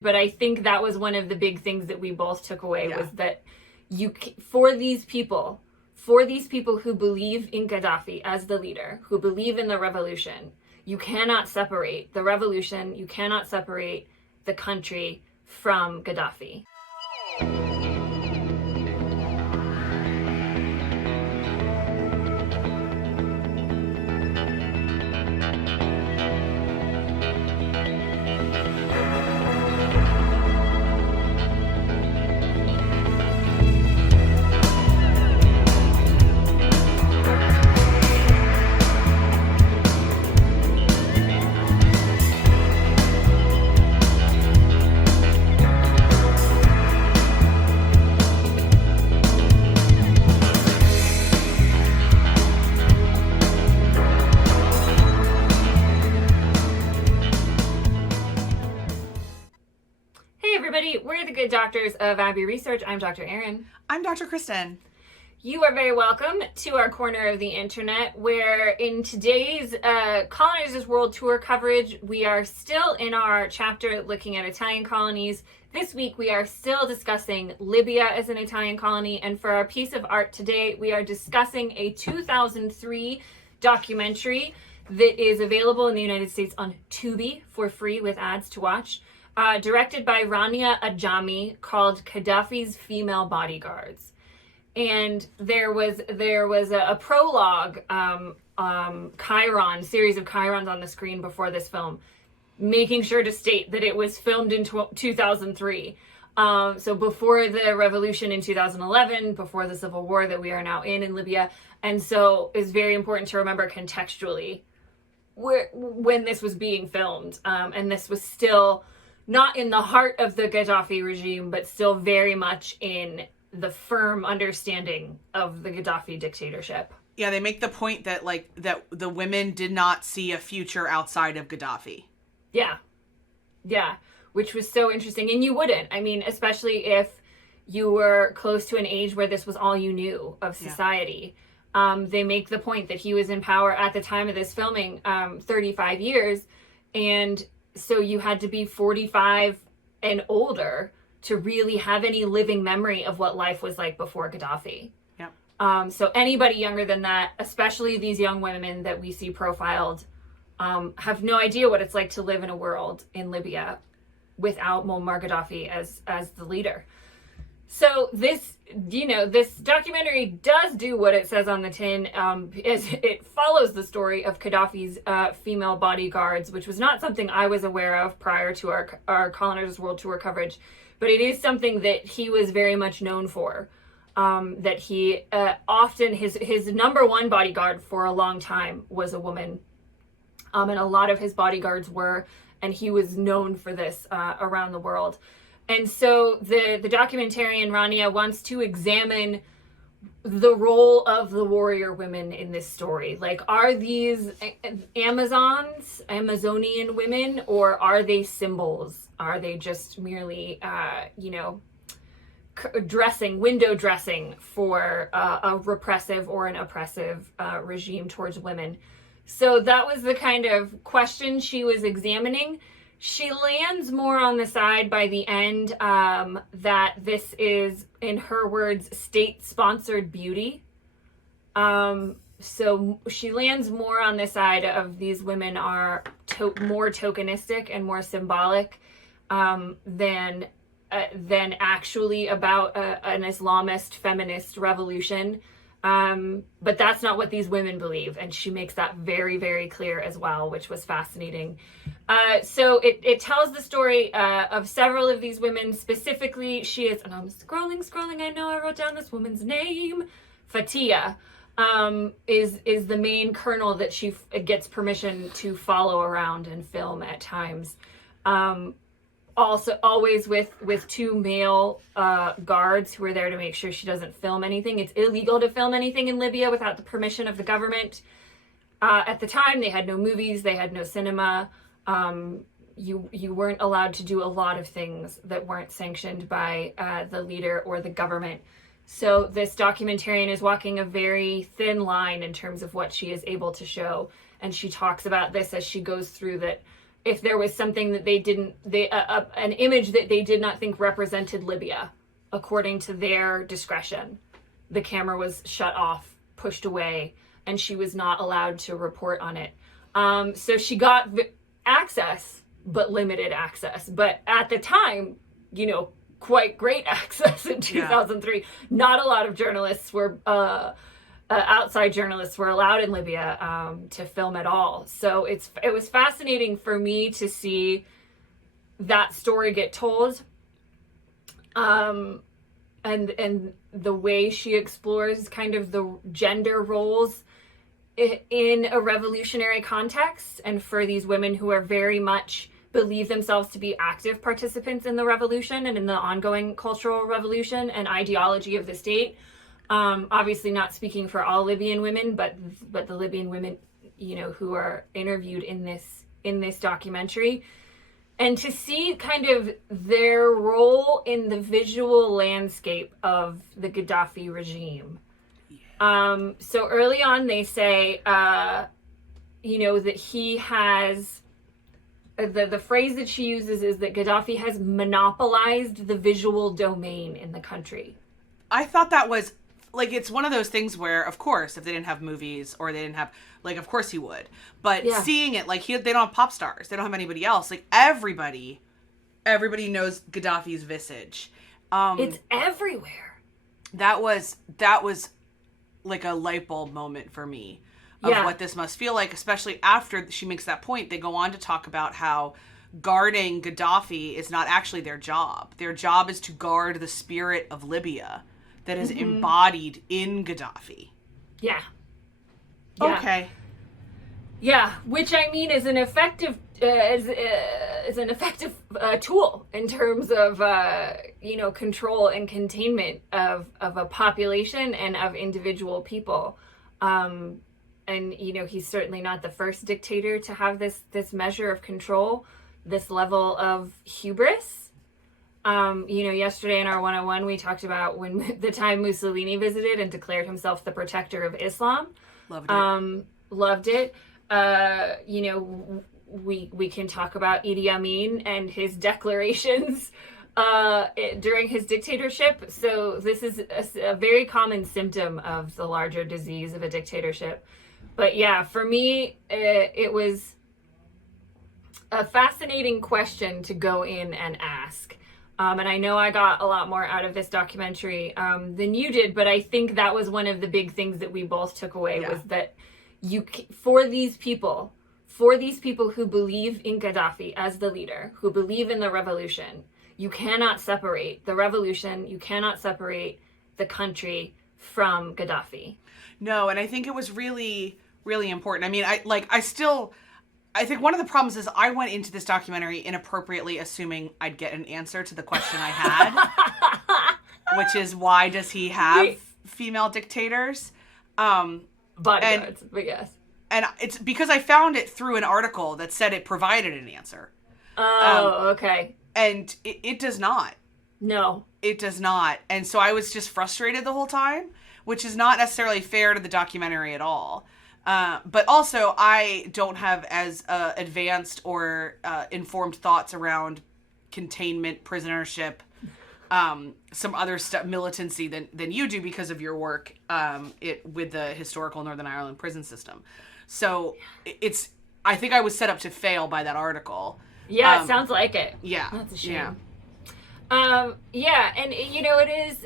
But I think that was one of the big things that we both took away was that for these people who believe in Qaddafi as the leader, who believe in the revolution, you cannot separate the revolution, you cannot separate the country from Qaddafi. We're the Good Doctors of Abbey Research. I'm Dr. Erin. I'm Dr. Kristen. You are very welcome to our corner of the internet, where in today's Colonizers World Tour coverage, we are still in our chapter looking at Italian colonies. This week, we are still discussing Libya as an Italian colony. And for our piece of art today, we are discussing a 2003 documentary that is available in the United States on Tubi for free with ads to watch. Directed by Rania Ajami, called Qaddafi's Female Bodyguards. And there was a prologue, series of chyrons on the screen before this film, making sure to state that it was filmed in 2003. So before the revolution in 2011, before the civil war that we are now in Libya. And so it's very important to remember contextually when this was being filmed. And this was still not in the heart of the Gaddafi regime, but still very much in the firm understanding of the Gaddafi dictatorship. Yeah, they make the point that that the women did not see a future outside of Gaddafi. Yeah, which was so interesting. And you wouldn't. I mean, especially if you were close to an age where this was all you knew of society. Yeah. They make the point that he was in power at the time of this filming, 35 years, and so you had to be 45 and older to really have any living memory of what life was like before Gaddafi. Yeah. So anybody younger than that, especially these young women that we see profiled, have no idea what it's like to live in a world in Libya without Muammar Gaddafi as the leader. So this documentary does do what it says on the tin. It follows the story of Qaddafi's female bodyguards, which was not something I was aware of prior to our Colonizers World Tour coverage, but it is something that he was very much known for. That he often, his number one bodyguard for a long time was a woman. And a lot of his bodyguards were, and he was known for this around the world. And so the documentarian Rania wants to examine the role of the warrior women in this story. Like, are these Amazonian women, or are they symbols? Are they just merely, window dressing for a repressive or an oppressive regime towards women? So that was the kind of question she was examining. She lands more on the side by the end that this is, in her words, state-sponsored beauty. So she lands more on the side of these women are more tokenistic and more symbolic than actually about an Islamist feminist revolution. But that's not what these women believe, and she makes that very, very clear as well, which was fascinating. So it tells the story of several of these women. Specifically, she is, and I'm scrolling, I know I wrote down this woman's name, Fatia, is the main colonel that she gets permission to follow around and film at times. Also, always with two male guards who are there to make sure she doesn't film anything. It's illegal to film anything in Libya without the permission of the government. At the time, they had no movies, they had no cinema. You weren't allowed to do a lot of things that weren't sanctioned by the leader or the government. So this documentarian is walking a very thin line in terms of what she is able to show. And she talks about this as she goes through that if there was something that an image that they did not think represented Libya, according to their discretion, the camera was shut off, pushed away, and she was not allowed to report on it. So she got access, but limited access. But at the time, quite great access in 2003. Not a lot of journalists were, outside journalists were allowed in Libya to film at all. So it was fascinating for me to see that story get told. And the way she explores kind of the gender roles in a revolutionary context, and for these women who are very much believe themselves to be active participants in the revolution and in the ongoing cultural revolution and ideology of the state. Obviously not speaking for all Libyan women, but the Libyan women, who are interviewed in this documentary. And to see kind of their role in the visual landscape of the Gaddafi regime. So early on they say, that he has, the phrase that she uses is that Gaddafi has monopolized the visual domain in the country. I thought that was, it's one of those things where, of course, if they didn't have movies or they didn't have, of course he would. But seeing it, they don't have pop stars. They don't have anybody else. Everybody knows Gaddafi's visage. It's everywhere. That was a light bulb moment for me of what this must feel like, especially after she makes that point. They go on to talk about how guarding Gaddafi is not actually their job. Their job is to guard the spirit of Libya that is embodied in Gaddafi. Yeah. Okay. Yeah, which I mean is an effective tool in terms of control and containment of a population and of individual people. And he's certainly not the first dictator to have this measure of control, this level of hubris. Yesterday in our 101 we talked about the time Mussolini visited and declared himself the protector of Islam. Loved it. We can talk about Idi Amin and his declarations during his dictatorship. So this is a very common symptom of the larger disease of a dictatorship. But yeah, for me, it was a fascinating question to go in and ask. And I know I got a lot more out of this documentary than you did, but I think that was one of the big things that we both took away was that for these people who believe in Gaddafi as the leader, who believe in the revolution, you cannot separate the revolution, you cannot separate the country from Gaddafi. No, and I think it was really, really important. I mean, I think one of the problems is I went into this documentary inappropriately assuming I'd get an answer to the question I had, which is, why does he have female dictators? Bodyguards, but yes. And it's because I found it through an article that said it provided an answer. Oh, okay. And it does not. No. It does not. And so I was just frustrated the whole time, which is not necessarily fair to the documentary at all. But also, I don't have as advanced or informed thoughts around containment, prisonership, some other stuff, militancy than you do because of your work with the historical Northern Ireland prison system. So I think I was set up to fail by that article. Yeah, it sounds like it. Yeah. That's a shame. Yeah. And it is,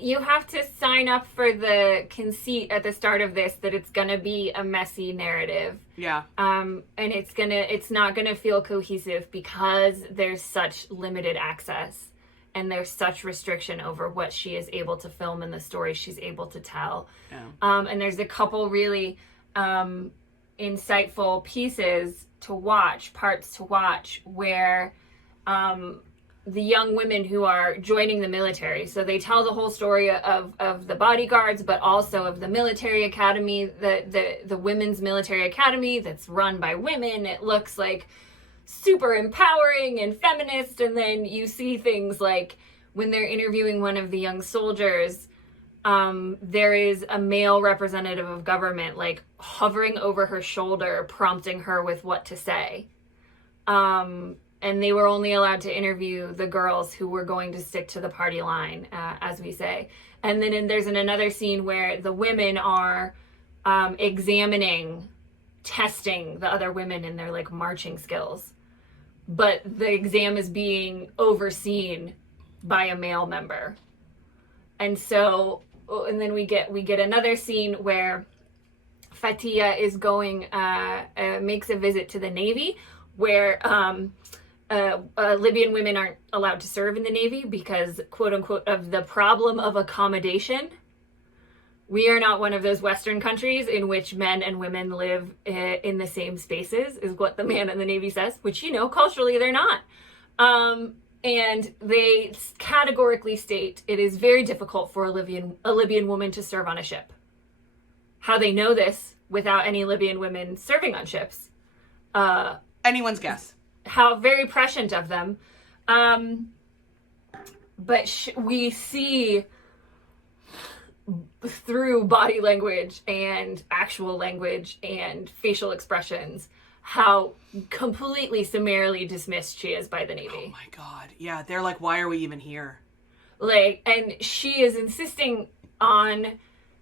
you have to sign up for the conceit at the start of this that it's going to be a messy narrative. Yeah. And it's not going to feel cohesive because there's such limited access and there's such restriction over what she is able to film and the story she's able to tell. Yeah. And there's a couple really insightful parts to watch where the young women who are joining the military. So they tell the whole story of the Bodyguards, but also of the military academy, the women's military academy that's run by women. It looks like super empowering and feminist. And then you see things like when they're interviewing one of the young soldiers, there is a male representative of government like hovering over her shoulder, prompting her with what to say. And they were only allowed to interview the girls who were going to stick to the party line, as we say. And then there's another scene where the women are testing the other women in their like marching skills. But the exam is being overseen by a male member. And so, and then we get another scene where Fatia is going, makes a visit to the Navy, where Libyan women aren't allowed to serve in the Navy because, quote unquote, of the problem of accommodation. We are not one of those Western countries in which men and women live in the same spaces, is what the man in the Navy says, which, you know, culturally they're not. And they categorically state it is very difficult for a Libyan woman to serve on a ship. How they know this without any Libyan women serving on ships. Anyone's guess. How very prescient of them. But we see through body language and actual language and facial expressions how completely summarily dismissed she is by the Navy. Oh my God. Yeah, they're like, why are we even here? Like, and she is insisting on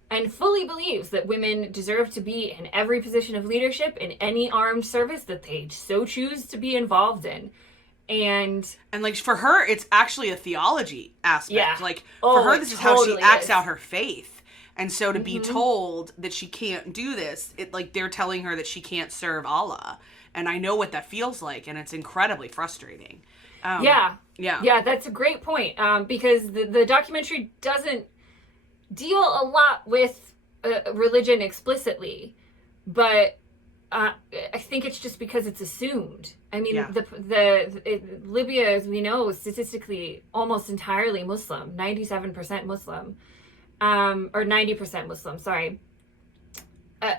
and fully believes that women deserve to be in every position of leadership in any armed service that they so choose to be involved in. And like for her, it's actually a theology aspect. Yeah. Like for her, this is how she acts is. out her faith. And so to be told that she can't do this, it like they're telling her that she can't serve Allah. And I know what that feels like, and it's incredibly frustrating. Yeah, that's a great point. Because the documentary doesn't deal a lot with religion explicitly, but I think it's just because it's assumed. I mean, Libya, as we know, is statistically almost entirely Muslim, 97% Muslim, or 90% Muslim, sorry.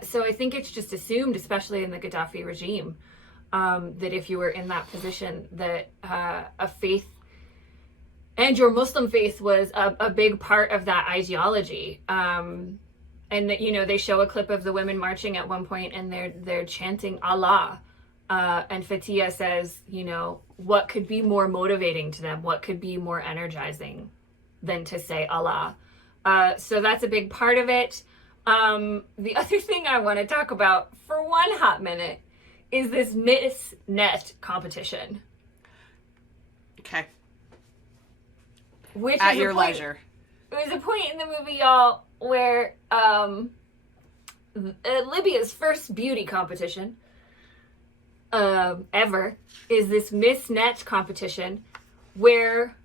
So I think it's just assumed, especially in the Qaddafi regime, that if you were in that position, that a faith and your Muslim faith was a big part of that ideology. And that, you know, they show a clip of the women marching at one point and they're chanting Allah. And Fatia says, you know, what could be more motivating to them? What could be more energizing than to say Allah? So that's a big part of it. The other thing I want to talk about for one hot minute is this Miss Net competition. Okay. Which at your leisure. There's a point in the movie, y'all, where Libya's first beauty competition ever is this Miss Net competition where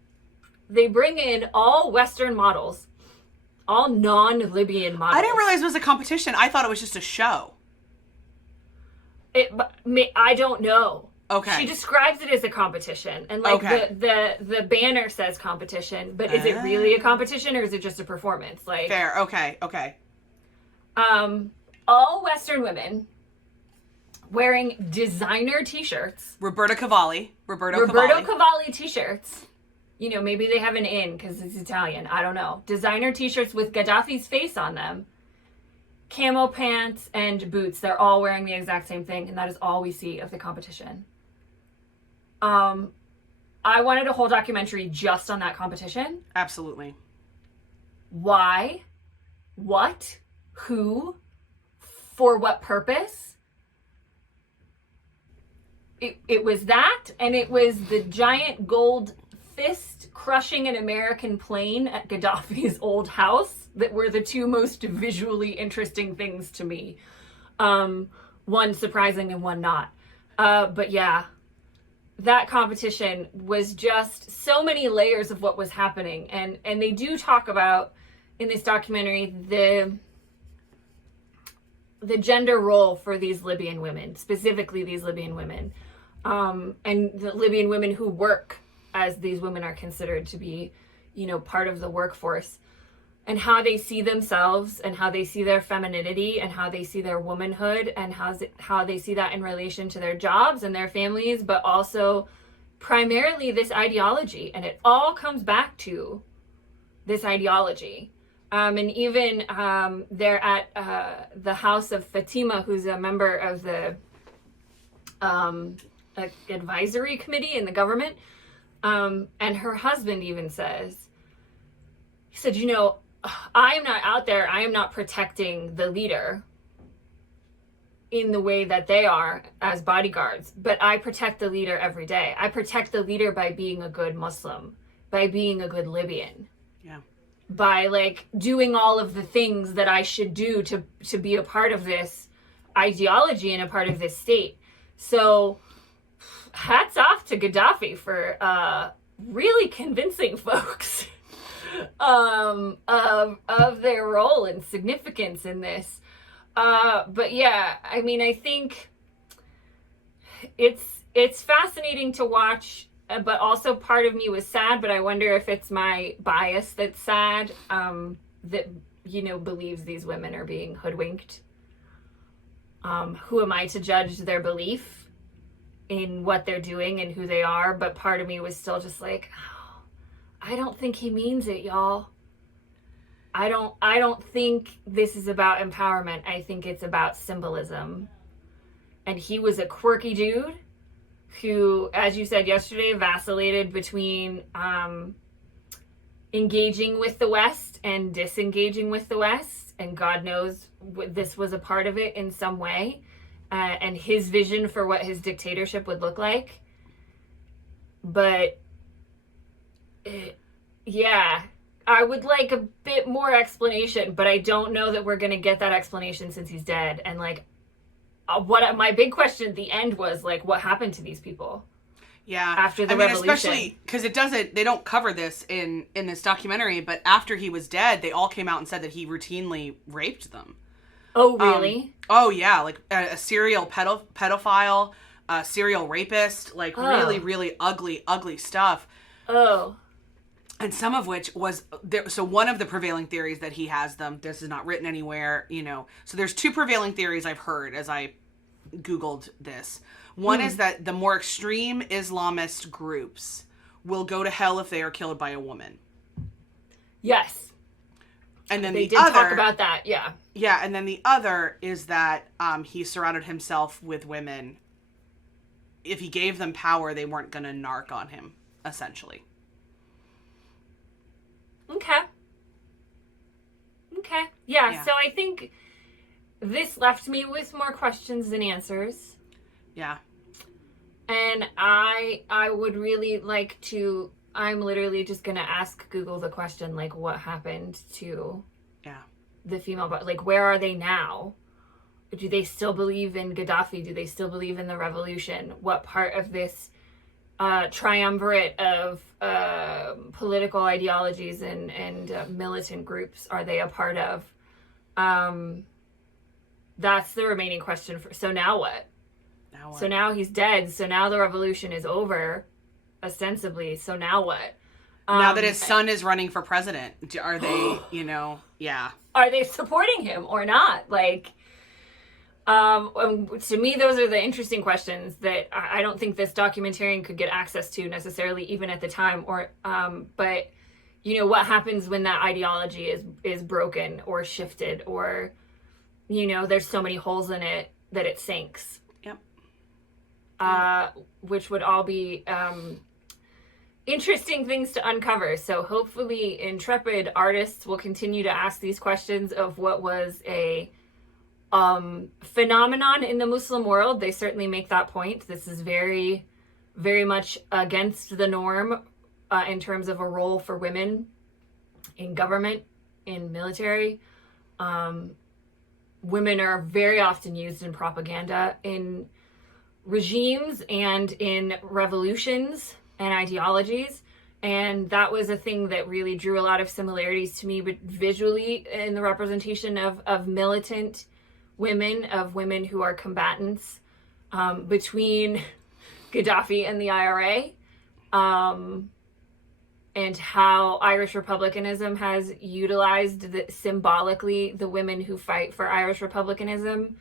they bring in all Western models, all non-Libyan models. I didn't realize it was a competition. I thought it was just a show. I don't know. Okay. She describes it as a competition, and like the banner says competition, but is it really a competition or is it just a performance? Like fair. Okay. All Western women wearing designer T-shirts. Roberto Cavalli T-shirts. You know, maybe they have an in because it's Italian. I don't know. Designer T-shirts with Gaddafi's face on them. Camo pants and boots. They're all wearing the exact same thing, and that is all we see of the competition. I wanted a whole documentary just on that competition. Absolutely. Why? What? Who? For what purpose? It was that, and it was the giant gold fist crushing an American plane at Gaddafi's old house that were the two most visually interesting things to me. One surprising and one not. But yeah, that competition was just so many layers of what was happening. And they do talk about in this documentary the gender role for these Libyan women, specifically these Libyan women, and the Libyan women who work, as these women are considered to be, you know, part of the workforce, and how they see themselves and how they see their femininity and how they see their womanhood and how they see that in relation to their jobs and their families, but also primarily this ideology. And it all comes back to this ideology. And even they're at the house of Fatima, who's a member of the advisory committee in the government. And her husband even says, he said, I am not out there. I am not protecting the leader in the way that they are as bodyguards, but I protect the leader every day. I protect the leader by being a good Muslim, by being a good Libyan. Yeah. By like doing all of the things that I should do to be a part of this ideology and a part of this state. So hats off to Gaddafi for really convincing folks of their role and significance in this. But yeah, I mean, I think it's fascinating to watch, but also part of me was sad, but I wonder if it's my bias that's sad, that, believes these women are being hoodwinked. Who am I to judge their belief in what they're doing and who they are? But part of me was still just like, oh, I don't think he means it, y'all. I don't think this is about empowerment. I think it's about symbolism. And he was a quirky dude who, as you said yesterday, vacillated between engaging with the West and disengaging with the West. And God knows this was a part of it in some way. And his vision for what his dictatorship would look like. But, yeah, I would like a bit more explanation, but I don't know that we're going to get that explanation since he's dead. And like, my big question at the end was like, what happened to these people? Yeah. After the revolution. Especially because they don't cover this in this documentary, but after he was dead, they all came out and said that he routinely raped them. Oh, really? Oh, yeah. Like a serial pedophile, a serial rapist, like really, really ugly, ugly stuff. Oh. And some of which was there. So one of the prevailing theories that he has them, this is not written anywhere, So there's two prevailing theories I've heard as I Googled this. One is that the more extreme Islamist groups will go to hell if they are killed by a woman. Yes. And then they did talk about that, yeah. Yeah, and then the other is that he surrounded himself with women. If he gave them power, they weren't going to narc on him, essentially. Okay. Yeah, so I think this left me with more questions than answers. Yeah. And I would really like to, I'm literally just going to ask Google the question, like, what happened to the female, like, where are they now? Do they still believe in Gaddafi? Do they still believe in the revolution? What part of this triumvirate of political ideologies and militant groups are they a part of? That's the remaining question. So now what? So now he's dead. So now the revolution is over, ostensibly. So now what? Now that his son is running for president, are they, yeah. Are they supporting him or not? Like, to me, those are the interesting questions that I don't think this documentarian could get access to necessarily, even at the time. Or, but what happens when that ideology is broken or shifted, or there's so many holes in it that it sinks. Yep. Which would all be interesting things to uncover. So hopefully, intrepid artists will continue to ask these questions of what was a phenomenon in the Muslim world. They certainly make that point. This is very, very much against the norm in terms of a role for women in government, in military. Women are very often used in propaganda, in regimes and in revolutions and ideologies. And that was a thing that really drew a lot of similarities to me, but visually in the representation of militant women, of women who are combatants between Gaddafi and the IRA, and how Irish republicanism has utilized symbolically the women who fight for Irish republicanism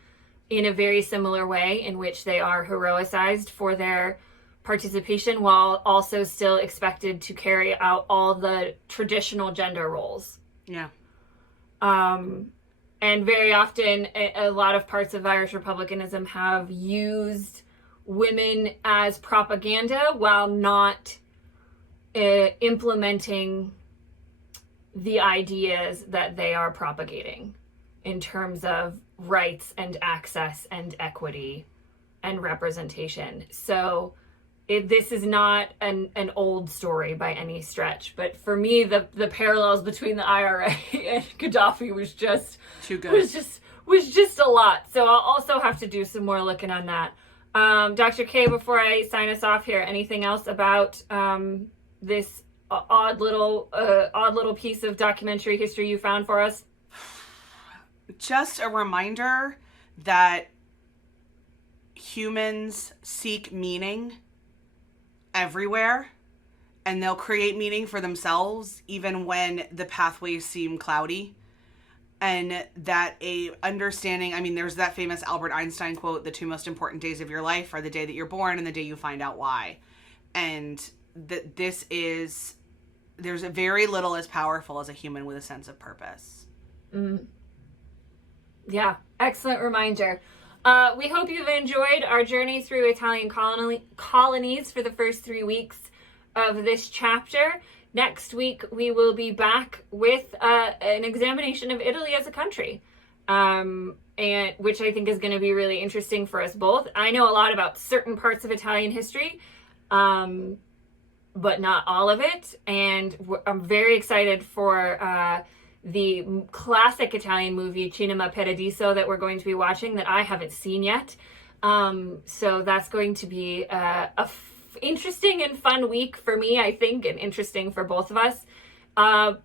in a very similar way, in which they are heroicized for their participation while also still expected to carry out all the traditional gender roles. Yeah. And very often, a lot of parts of Irish republicanism have used women as propaganda while not implementing the ideas that they are propagating in terms of rights and access and equity and representation. So this is not an old story by any stretch, but for me, the parallels between the IRA and Gaddafi was just too good. Was just a lot. So I'll also have to do some more looking on that. Dr. K, before I sign us off here, anything else about this odd little piece of documentary history you found for us? Just a reminder that humans seek meaning everywhere, and they'll create meaning for themselves even when the pathways seem cloudy. And that a understanding, I mean, there's that famous Albert Einstein quote, the two most important days of your life are the day that you're born and the day you find out why. And that there's a very little as powerful as a human with a sense of purpose. Yeah, excellent reminder. We hope you've enjoyed our journey through Italian colonies for the first 3 weeks of this chapter. Next week, we will be back with an examination of Italy as a country, and which I think is going to be really interesting for us both. I know a lot about certain parts of Italian history, but not all of it. And I'm very excited for the classic Italian movie Cinema Paradiso that we're going to be watching that I haven't seen yet. So that's going to be interesting and fun week for me, I think, and interesting for both of us.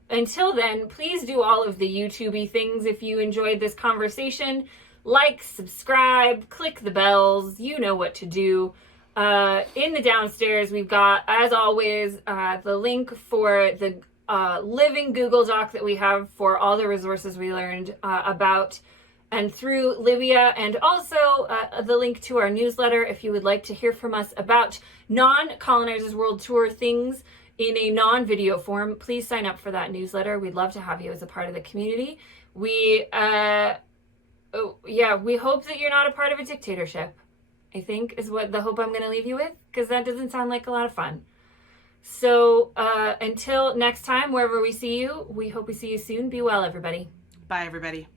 Until then, please do all of the YouTube-y things if you enjoyed this conversation. Like, subscribe, click the bells, you know what to do. In the downstairs, we've got, as always, the link for the living Google Doc that we have for all the resources we learned about and through Libya, and also the link to our newsletter if you would like to hear from us about non-Colonizers World Tour things in a non-video form. Please sign up for that newsletter. We'd love to have you as a part of the community. We hope that you're not a part of a dictatorship, I think is what the hope I'm going to leave you with, because that doesn't sound like a lot of fun. So until next time, wherever we see you, we hope we see you soon. Be well, everybody. Bye, everybody.